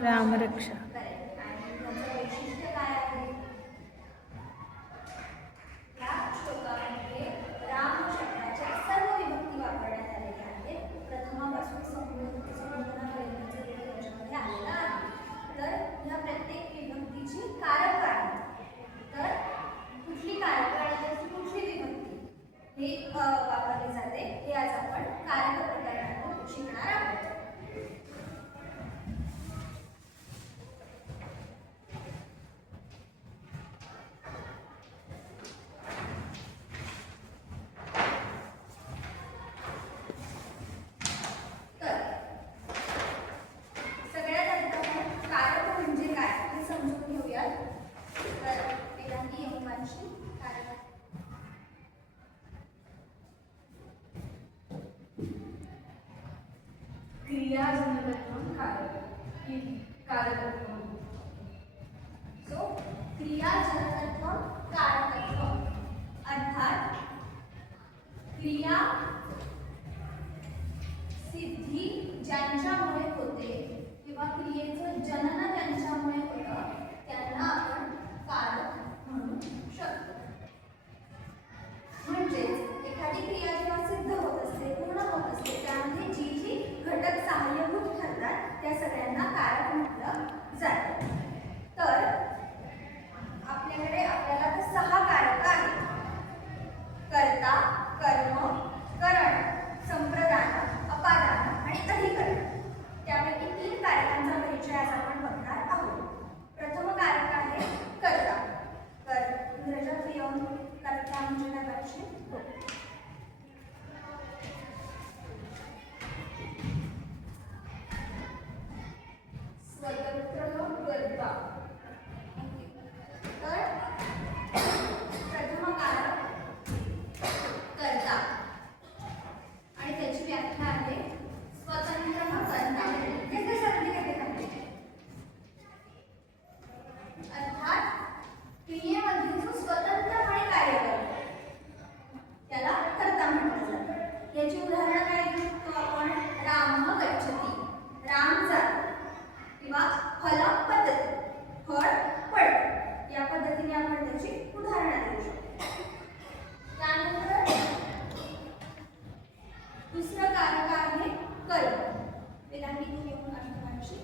Ramraksha. Correct. आणि त्याचं वैशिष्ट्य काय आहे? या श्लोकामध्ये राम शब्दाच्या सर्व विभक्ती वापरण्यात आलेल्या आहेत. प्रथमापासून संपूर्णपर्यंतचे देखील याच्यामध्ये आलेलं आहे. तर या प्रत्येक विभक्तीची कारक आहेत. तर कुठली कारक आणि कुठली विभक्ती हे वापरली जाते हे आज आपण कारक प्रकरणातून शिकणार आहोत. क्रियाजनकत्वं कारकत्वं. सो क्रियाजनकत्वं कारकत्वं अर्थात क्रिया सिद्धी ज्यांच्यामुळे होते किंवा क्रियेचं जनन ज्यांच्यामुळे होतं त्यांना आपण कारक म्हणू शकतो. म्हणजेच एखादी क्रिया जेव्हा सिद्ध होत असते, पूर्ण होत असते, त्यामध्ये जी जी घटक सहाय्यभूत ठरतात त्या सगळ्यांना कारक म्हटलं जातं. तर आपल्याकडे आपल्याला तर 6 कारक आहेत. कर्ता, कर्म, करण, संप्रदान, अपादान आणि अधिकरण. त्यापैकी 3 कारकांचा परिचय आज आपण बघणार आहोत. प्रथम कारक आहे कर्ता. इंग्रजात येऊन कर्ता म्हणजे काय पाहिजे? स्वतंत्र कर्ता. तर प्रथम कारक कर्ता आणि त्याची व्याख्या आहे स्वतंत्र कर्ता. अर्थात क्रियेमध्ये जो स्वतंत्रपणे कार्य करतो त्याला कर्ता म्हटलं जातं. याची उदाहरणं काय देऊ शकतो आपण? राम गच्छति, राम जातो, किंवा फलं पतति, फळ पडतं. या पद्धतीने आपण त्याची उदाहरणं देऊ शकतो. त्यानंतर दुसरं कारक आहे कर्म. वेदांती तू येऊन अर्थमानशी